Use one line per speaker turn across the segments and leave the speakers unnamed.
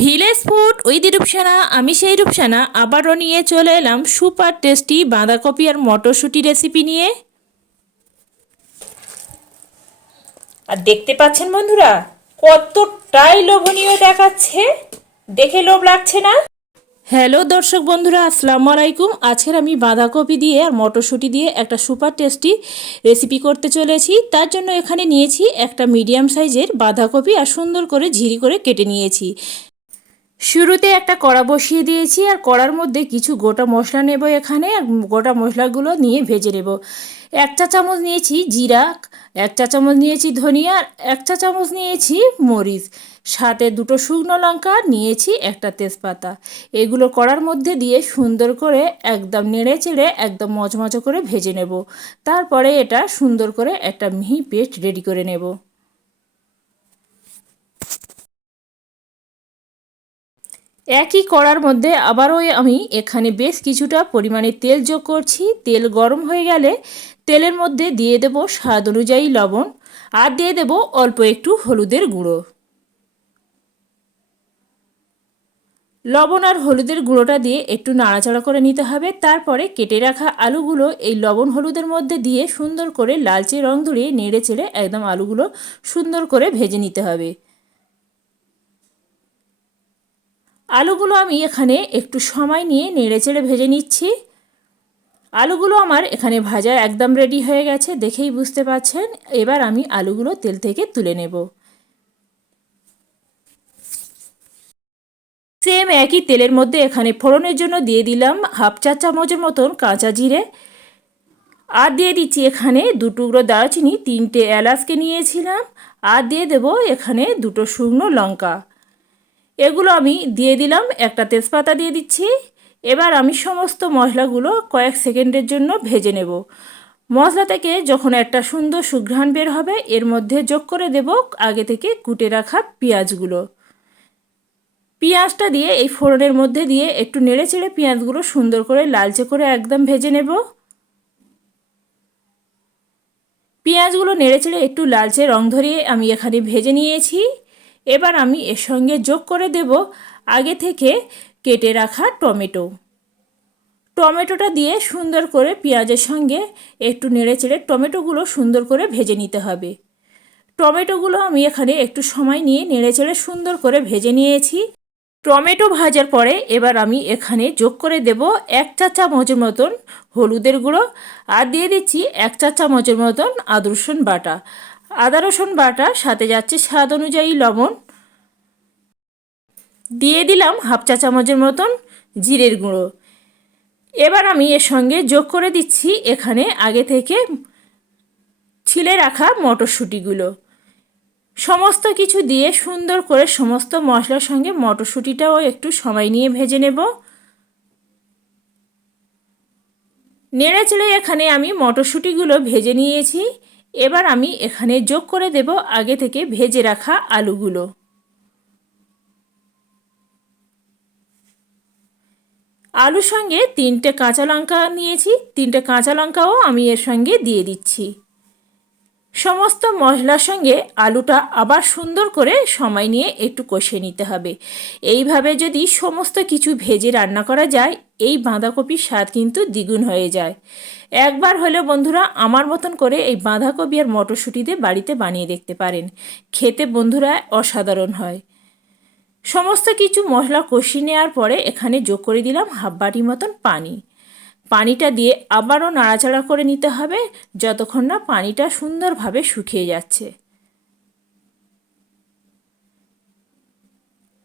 Village food with Rupsana, আমি সেই রূপসানা, আবারও নিয়ে চলে এলাম সুপার টেস্টি বাঁধাকপি আর মটরশুঁটি রেসিপি নিয়ে। আর দেখতে পাচ্ছেন বন্ধুরা, কতটাই লোভনীয় দেখাচ্ছে। দেখে লোভ লাগছে না? হ্যালো দর্শক বন্ধুরা, আসসালামু আলাইকুম। আজকের আমি বাঁধাকপি দিয়ে আর মটরশুঁটি দিয়ে একটা সুপার টেস্টি রেসিপি করতে চলেছি। তার জন্য এখানে নিয়েছি একটা মিডিয়াম সাইজের বাঁধাকপি আর সুন্দর করে ঝিরি করে কেটে নিয়েছি। শুরুতে একটা কড়া বসিয়ে দিয়েছি আর কড়ার মধ্যে কিছু গোটা মশলা নেব এখানে আর গোটা মশলাগুলো নিয়ে ভেজে নেব। এক চা চামচ নিয়েছি জিরা, এক চা চামচ নিয়েছি ধনিয়া আর এক চা চামচ নিয়েছি মরিচ। সাথে দুটো শুকনো লঙ্কা, নিয়েছি একটা তেজপাতা। এগুলো কড়ার মধ্যে দিয়ে সুন্দর করে একদম নেড়ে চেড়ে একদম মচমচো করে ভেজে নেব। তারপরে এটা সুন্দর করে একটা মিহি পেস্ট রেডি করে নেব। একই কড়ার মধ্যে আবারও আমি এখানে বেশ কিছুটা পরিমাণে তেল যোগ করছি। তেল গরম হয়ে গেলে তেলের মধ্যে দিয়ে দেব স্বাদ অনুযায়ী লবণ আর দিয়ে দেব অল্প একটু হলুদের গুঁড়ো। লবণ আর হলুদের গুঁড়োটা দিয়ে একটু নাড়াচাড়া করে নিতে হবে। তারপরে কেটে রাখা আলুগুলো এই লবণ হলুদের মধ্যে দিয়ে সুন্দর করে লালচে রং ধরিয়ে নেড়ে চেড়ে একদম আলুগুলো সুন্দর করে ভেজে নিতে হবে। আলুগুলো আমি এখানে একটু সময় নিয়ে নেড়ে চেড়ে ভেজে নিচ্ছি। আলুগুলো আমার এখানে ভাজা একদম রেডি হয়ে গেছে, দেখেই বুঝতে পাচ্ছেন এবার আমি আলুগুলো তেল থেকে তুলে নেব। সেম একই তেলের মধ্যে এখানে ফোড়নের জন্য দিয়ে দিলাম হাফ চা চামচের মতন কাঁচা জিরে। আর দিয়ে দিচ্ছি এখানে দু টুকরো দারচিনি, তিনটে এলাচকে নিয়েছিলাম। আর দিয়ে দেব এখানে দুটো শুকনো লঙ্কা। এগুলো আমি দিয়ে দিলাম, একটা তেজপাতা দিয়ে দিচ্ছি। এবার আমি সমস্ত মশলাগুলো কয়েক সেকেন্ডের জন্য ভেজে নেব। মশলা থেকে যখন একটা সুন্দর সুঘ্রাণ বের হবে, এর মধ্যে যোগ করে দেব আগে থেকে কুটে রাখা পেঁয়াজগুলো। পেঁয়াজটা দিয়ে এই ফোড়নের মধ্যে দিয়ে একটু নেড়ে চেড়ে পেঁয়াজগুলো সুন্দর করে লালচে করে একদম ভেজে নেব। পেঁয়াজগুলো নেড়ে চেড়ে একটু লালচে রং ধরিয়ে আমি এখানে ভেজে নিয়েছি। এবার আমি এর সঙ্গে যোগ করে দেব আগে থেকে কেটে রাখা টমেটো। টমেটোটা দিয়ে সুন্দর করে পেঁয়াজের সঙ্গে একটু নেড়ে চেড়ে টমেটোগুলো সুন্দর করে ভেজে নিতে হবে। টমেটোগুলো আমি এখানে একটু সময় নিয়ে নেড়ে চেড়ে সুন্দর করে ভেজে নিয়েছি। টমেটো ভাজার পরে এবার আমি এখানে যোগ করে দেব এক চা চামচের মতন হলুদের গুঁড়ো আর দিয়ে দিচ্ছি এক চা চামচের মতন আদা রসুন বাটা। আদা, রসুন বাটা, সাথে যাচ্ছে স্বাদ অনুযায়ী লবণ। দিয়ে দিলাম হাফ চা চামচের মতন জিরের গুঁড়ো। এবার আমি এর সঙ্গে যোগ করে দিচ্ছি এখানে আগে থেকে ছিলে রাখা মটরশুঁটিগুলো। সমস্ত কিছু দিয়ে সুন্দর করে সমস্ত মশলার সঙ্গে মটরশুঁটিটাও একটু সময় নিয়ে ভেজে নেব। নেড়ে চেড়ে এখানে আমি মটরশুঁটিগুলো ভেজে নিয়েছি। এবার আমি এখানে যোগ করে দেব আগে থেকে ভেজে রাখা আলুগুলো। আলুর সঙ্গে তিনটে কাঁচা লঙ্কা নিয়েছি। তিনটে কাঁচা লঙ্কাও আমি এর সঙ্গে দিয়ে দিচ্ছি। সমস্ত মশলার সঙ্গে আলুটা আবার সুন্দর করে সময় নিয়ে একটু কষে নিতে হবে। এইভাবে যদি সমস্ত কিছু ভেজে রান্না করা যায়, এই বাঁধাকপির স্বাদ কিন্তু দ্বিগুণ হয়ে যায়। একবার হলে বন্ধুরা, আমার মতন করে এই বাঁধাকপি আর মটরশুঁটিতে বাড়িতে বানিয়ে দেখতে পারেন। খেতে বন্ধুরা অসাধারণ হয়। সমস্ত কিছু মশলা কষিয়ে নেওয়ার পরে এখানে যোগ করে দিলাম হাফ মতন পানি। পানিটা দিয়ে আবারও নাড়াচাড়া করে নিতে হবে যতক্ষণ না পানিটা সুন্দরভাবে শুকিয়ে যাচ্ছে।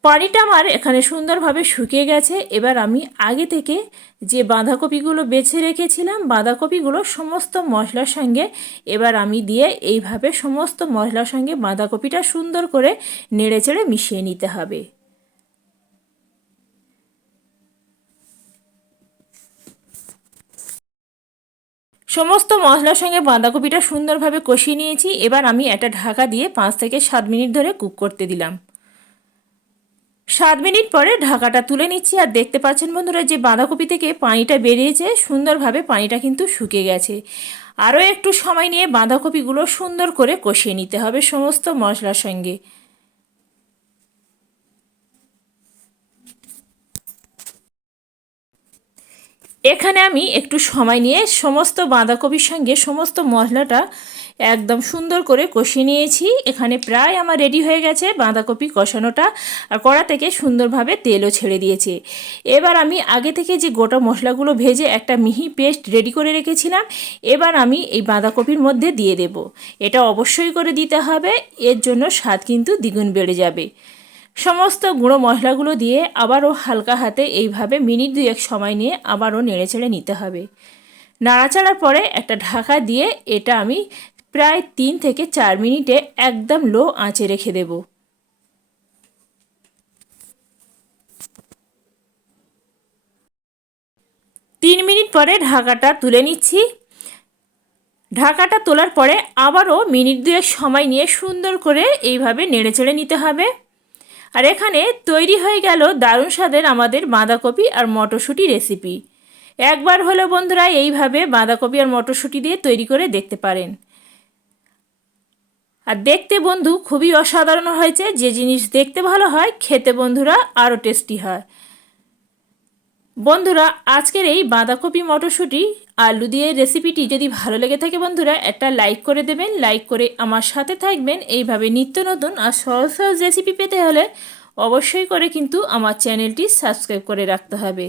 পানিটা আমার এখানে সুন্দরভাবে শুকিয়ে গেছে। এবার আমি আগে থেকে যে বাঁধাকপিগুলো বেছে রেখেছিলাম, বাঁধাকপিগুলো সমস্ত মশলার সঙ্গে এবার আমি দিয়ে এইভাবে সমস্ত মশলার সঙ্গে বাঁধাকপিটা সুন্দর করে নেড়ে চেড়ে মিশিয়ে নিতে হবে। সমস্ত মশলার সঙ্গে বাঁধাকপিটা সুন্দরভাবে কষিয়ে নিয়েছি। এবার আমি একটা ঢাকা দিয়ে পাঁচ থেকে সাত মিনিট ধরে কুক করতে দিলাম। সাত মিনিট পরে ঢাকাটা তুলে নিচ্ছি। আর দেখতে পাচ্ছেন বন্ধুরা যে বাঁধাকপি থেকে পানিটা বেরিয়েছে, সুন্দরভাবে পানিটা কিন্তু শুকে গেছে। আরও একটু সময় নিয়ে বাঁধাকপিগুলো সুন্দর করে কষিয়ে নিতে হবে সমস্ত মশলার সঙ্গে। এখানে আমি একটু সময় নিয়ে সমস্ত বাঁধাকপির সঙ্গে সমস্ত মশলাটা একদম সুন্দর করে কষিয়ে নিয়েছি। এখানে প্রায় আমার রেডি হয়ে গেছে বাঁধাকপি কষানোটা আর কড়া থেকে সুন্দরভাবে তেলও ছেড়ে দিয়েছে। এবার আমি আগে থেকে যে গোটা মশলাগুলো ভেজে একটা মিহি পেস্ট রেডি করে রেখেছিলাম, এবার আমি এই বাঁধাকপির মধ্যে দিয়ে দেব। এটা অবশ্যই করে দিতে হবে, এর জন্য স্বাদ কিন্তু দ্বিগুণ বেড়ে যাবে। সমস্ত গুঁড়ো মশলাগুলো দিয়ে আবারও হালকা হাতে এইভাবে মিনিট দুয়েক সময় নিয়ে আবারও নেড়েচেড়ে নিতে হবে। নাড়াচাড়ার পরে একটা ঢাকা দিয়ে এটা আমি প্রায় তিন থেকে চার মিনিটে একদম লো আঁচে রেখে দেব। তিন মিনিট পরে ঢাকাটা তুলে নিচ্ছি। ঢাকাটা তোলার পরে আবারও মিনিট দুয়েক সময় নিয়ে সুন্দর করে এইভাবে নেড়েচেড়ে নিতে হবে। আর এখানে তৈরি হয়ে গেল দারুণ স্বাদের আমাদের বাঁধাকপি আর মটরশুঁটি রেসিপি। একবার হলো বন্ধুরা এইভাবে বাঁধাকপি আর মটরশুঁটি দিয়ে তৈরি করে দেখতে পারেন। আর দেখতে বন্ধু খুবই অসাধারণ হয়েছে, যে জিনিস দেখতে ভালো হয়, খেতে বন্ধুরা আরও টেস্টি হয়। বন্ধুরা, আজকের এই বাঁধাকপি মটরশুঁটি আলু দিয়ে রেসিপিটি যদি ভালো লেগে থাকে বন্ধুরা, একটা লাইক করে দেবেন লাইক করে আমার সাথে থাকবেন। এইভাবে নিত্য নতুন আর সহজ সহজ রেসিপি পেতে হলে অবশ্যই করে কিন্তু আমার চ্যানেলটি সাবস্ক্রাইব করে রাখতে হবে।